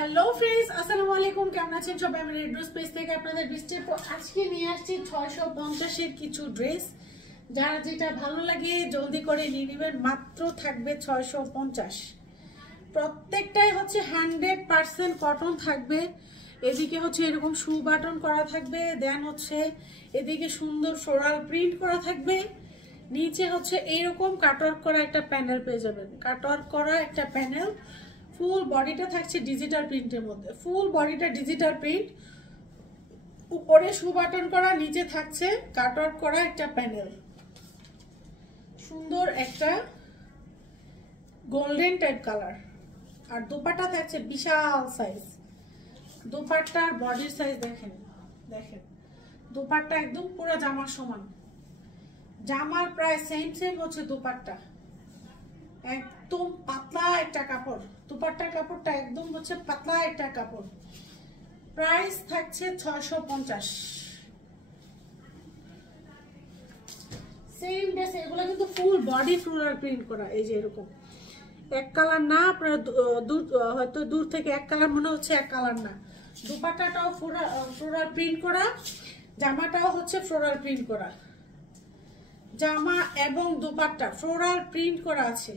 Hello friends, আসসালামু আলাইকুম। কেমন আছেন সবাই? আমি রেড রোজ পেজ থেকে আপনাদের বৃষ্টির আজকে নিয়ে আসছি 650 এর কিছু ড্রেস। যারা যেটা ভালো লাগে জলদি করে নিয়ে নেবেন। মাত্র থাকবে 650। প্রত্যেকটাই হচ্ছে 100% কটন থাকবে। এদিকে হচ্ছে এরকম শু বাটন করা থাকবে, দেন হচ্ছে এদিকে সুন্দর ফ্লোরাল প্রিন্ট করা থাকবে। নিচে হচ্ছে এইরকম কাটওয়ার্ক করা একটা প্যানেল পেয়ে যাবেন, কাটওয়ার্ক করা একটা প্যানেল। ফুল বডিটা থাকছে ডিজিটাল প্রিন্টের মধ্যে, ফুল বডিটা ডিজিটাল প্রিন্ট, উপরে শু বাটন করা, নিচে থাকছে কাটওয়ার্ক করা একটা প্যানেল। সুন্দর একটা গোল্ডেন টাইপ কালার। আর দোপাট্টা থাকছে বিশাল সাইজ। দোপাট্টার বডির সাইজ দেখেন, দেখেন দোপাট্টা একদম পুরো জামার সমান। জামার প্রায় সেম হচ্ছে দোপাট্টা, একদম পাতলা একটা কাপড়। দোপাট্টার কাপড়টা একদম হচ্ছে পাতলা একটা কাপড়। প্রাইস থাকছে 650। সেম ড্রেস, এগুলো কিন্তু ফুল বডি ফ্লোরাল প্রিন্ট করা। এই যে এরকম এক কালার না, আপনারা হয়তো দূর থেকে এক কালার মনে হচ্ছে, এক কালার না। দোপাট্টাটাও ফ্লোরাল প্রিন্ট করা, জামাটাও হচ্ছে ফ্লোরাল প্রিন্ট করা। জামা এবং দোপাট্টা ফ্লোরাল প্রিন্ট করা আছে।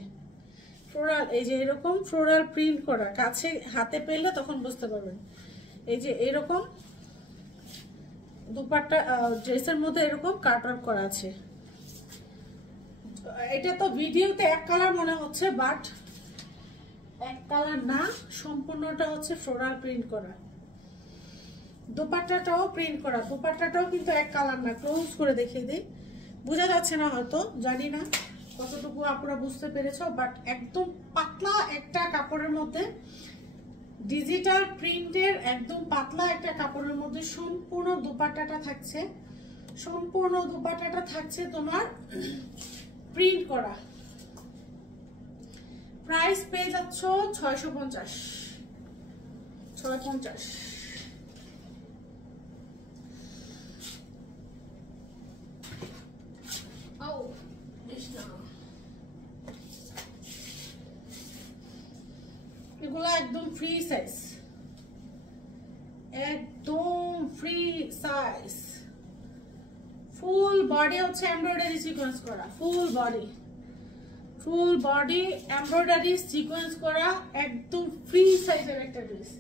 ফ্লোরাল, এই যে এরকম ফ্লোরাল প্রিন্ট করা, কাছে হাতে পেলে তখন বুঝতে পারবেন। এই যে এরকম দোপাট্টা ড্রেসের মধ্যে এরকম কাটওয়ার্ক করা আছে। এটা তো ভিডিওতে এক কালার মনে হচ্ছে, বাট এক কালার না, সম্পূর্ণটা হচ্ছে ফ্লোরাল প্রিন্ট করা। দোপাট্টাটাও প্রিন্ট করা, দোপাট্টাটাও কিন্তু এক কালার না। ক্লোজ করে দেখিয়ে দিই, বোঝা যাচ্ছে না হয়তো, জানি না কতটুকু আপনারা বুঝতে পেরেছো, বাট একদম পাতলা একটা কাপড়ের মধ্যে, ডিজিটাল প্রিন্টের একদম পাতলা একটা কাপড়ের মধ্যে সম্পূর্ণ দোপাট্টাটা থাকছে। সম্পূর্ণ দোপাট্টাটা থাকছে তোমার প্রিন্ট করা। প্রাইস পেয়ে যাচ্ছ 650। 650। এগুলো একদম ফ্রি সাইজ, একদম ফ্রি সাইজ। ফুল বডি হচ্ছে এমব্রয়ডারি সিকোয়েন্স করা, ফুল বডি এমব্রয়ডারি সিকোয়েন্স করা, একদম ফ্রি সাইজের একটা ড্রেস,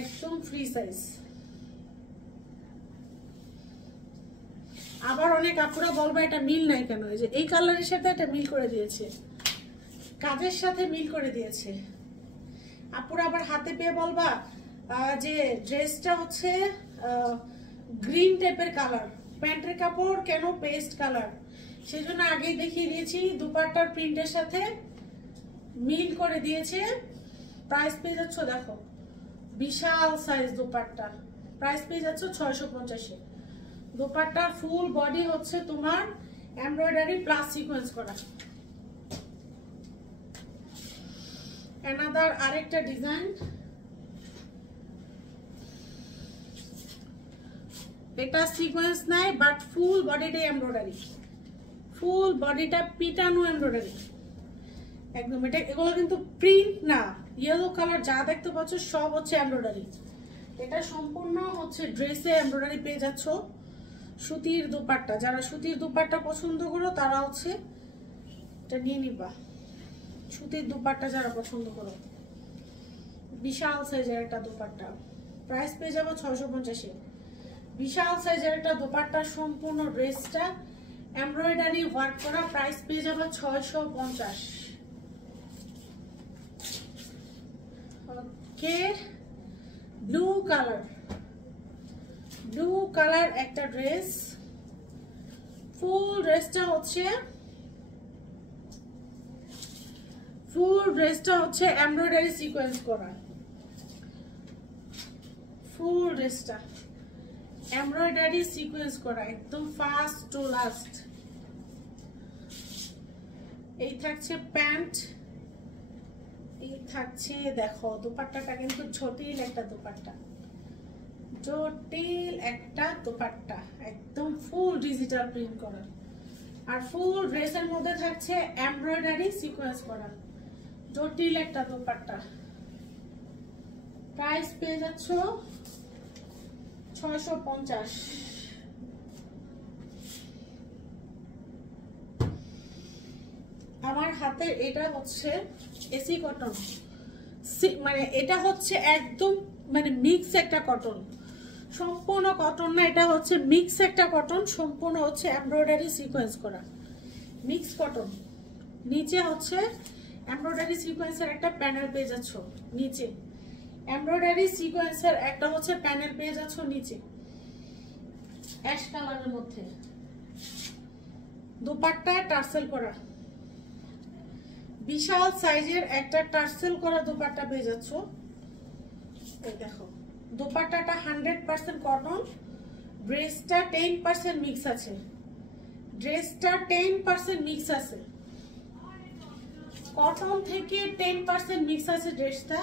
একদম ফ্রি সাইজ। আবার অনেক আপুরা বলবা এটা মিল নাই কেন, এই যে এই কালারের সাথে এটা মিল করে দিয়েছে, কাজের সাথে মিল করে দিয়েছে। আপুরা আবার হাতে পেয়ে বলবা যে ড্রেসটা হচ্ছে গ্রিন টাইপের কালার, প্যান্টের কাপড় কেন পেস্ট কালার। সেই জন্য আগেই দেখিয়ে দিয়েছি, দুপাট্টার প্রিন্টের সাথে মিল করে দিয়েছে। প্রাইস পেয়ে যাচ্ছ, দেখো বিশাল সাইজ দুপাট্টা, প্রাইস পেয়ে যাচ্ছ 650-এ। দুপাট্টার ফুল বডি হচ্ছে তোমার এমব্রয়ডারি প্লাস সিকোয়েন্স করা। অ্যানাদার আরেকটা ডিজাইন, এটা সিকোয়েন্স নাই বাট ফুল বডিটা এমব্রয়ডারি, ফুল বডিটা পিটানো এমব্রয়ডারি একদম। এটা এগুলো কিন্তু প্রিন্ট না, ইয়েলো কালার যা দেখতে পাচ্ছ সব হচ্ছে এমব্রয়ডারি। এটা সম্পূর্ণ হচ্ছে ড্রেসে এমব্রয়ডারি পেয়ে যাচ্ছ। সুতির দুপাট্টা, যারা সুতির দুপাট্টা পছন্দ করো তারা হচ্ছে এটা নিয়ে নিবা। সুতির দুপাট্টা যারা পছন্দ করো, বিশাল সাইজের একটা দুপাট্টা, প্রাইস পেয়ে যাবো 650-এ। বিশাল সাইজের একটা দুপাট্টা, সম্পূর্ণ ড্রেসটা এমব্রয়ডারি ওয়ার্ক করা, প্রাইস পেয়ে যাবো 650। ওকে, ব্লু কালার একটা ড্রেস। ফুল ড্রেসটা হচ্ছে এমব্রয়ডারি সিকোয়েন্স করা। ফুল ড্রেসটা এমব্রয়ডারি সিকোয়েন্স করা, একদম ফার্স্ট টু লাস্ট। এই থাকছে প্যান্ট, এই থাকছে, দেখো দুপাট্টাটা কিন্তু জটিল একটা দুপাট্টা, জটিল একটা দুপাট্টা, একদম ফুল ডিজিটাল প্রিন্ট করা। আর ফুল ড্রেসের মধ্যে থাকছে এমব্রয়ডারি সিকোয়েন্স করা, জটিল একটা দোপাট্টা। প্রাইস পেয়ে যাচ্ছ 650। আমার হাতের এটা হচ্ছে এসি কটন, মানে এটা হচ্ছে একদম মানে মিক্স একটা কটন, সম্পূর্ণ কটন না, এটা হচ্ছে মিক্স একটা কটন, সম্পূর্ণ হচ্ছে এমব্রয়ডারি সিকোয়েন্স করা মিক্স কটন। নিচে হচ্ছে এমব্রয়ডারি সিকোয়েন্সের একটা প্যানেল পেয়ে যাচ্ছ নিচে, এমব্রয়ডারি সিকোয়েন্সের একটা হচ্ছে প্যানেল পেয়ে যাচ্ছ নিচে অ্যাশ কালারের মধ্যে। দুপাট্টা টার্সেল করা, বিশাল সাইজের একটা টার্সেল করা দুপাট্টা পেয়ে যাচ্ছ। এই দেখো দুপাট্টাটা 100% কটন, ড্রেসটা 10% মিক্স আছে, ড্রেসটা 10% মিক্স আছে, কটন থেকে 10% মিক্স আছে ড্রেসটা।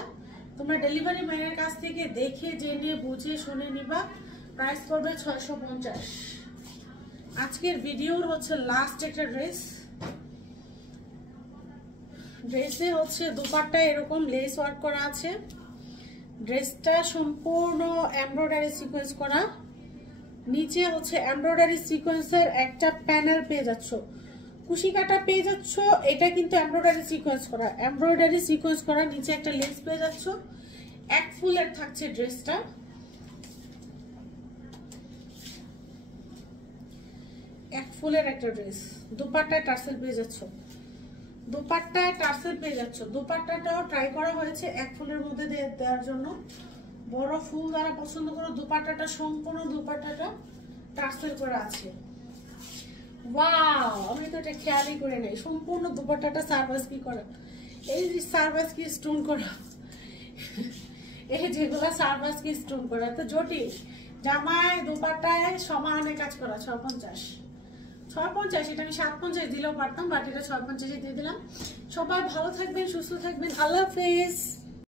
তোমরা ডেলিভারি ম্যানের কাছ থেকে দেখে জেনে বুঝে শুনে নিবা। প্রাইস পড়বে 650। আজকের ভিডিওর হচ্ছে লাস্ট একটা ড্রেস, ড্রেসে হচ্ছে দুপাট্টা এরকম লেস ওয়ার্ক করা আছে, ড্রেসটা সম্পূর্ণ এমব্রয়ডারি সিকোয়েন্স করা, নিচে হচ্ছে এমব্রয়ডারি সিকোয়েন্সের একটা প্যানেল পেয়ে যাচ্ছ, কুশি কাটা পেয়ে যাচ্ছ, এটা কিন্তু এমব্রয়ডারি সিকোয়েন্স করা, এমব্রয়ডারি সিকোয়েন্স করা, নিচে একটা লেস পেয়ে যাচ্ছ। এক ফুলের থাকছে ড্রেসটা, এক ফুলের একটা ড্রেস, দুপাট্টায় টার্সেল পেয়ে যাচ্ছ, দুপাট্টায় টার্সেল পেয়ে যাচ্ছ। দুপাট্টাটাও ট্রাই করা হয়েছে এক ফুলের মধ্যে দেওয়ার জন্য, বড় ফুল যারা পছন্দ করো দুপাট্টাটা সম্পূর্ণ দুপাট্টাটা টার্সেল করা আছে। ওয়াও, আমি তো এটা খেয়ালই করে নাই, সম্পূর্ণ দুপাট্টাটা সার্ভাসকি করা, এই যে সার্ভাসকি স্টোন করা, এই যেগুলো সার্ভাসকি স্টোন করা, তো জটিল জামায় দুপাট্টায় সমানে কাজ করা। 650, 650, এটা আমি 750 দিলেও পারতাম, বাট এটা 650 দিয়ে দিলাম। সবাই ভালো থাকবেন, সুস্থ থাকবেন, আল্লাহ হাফেজ।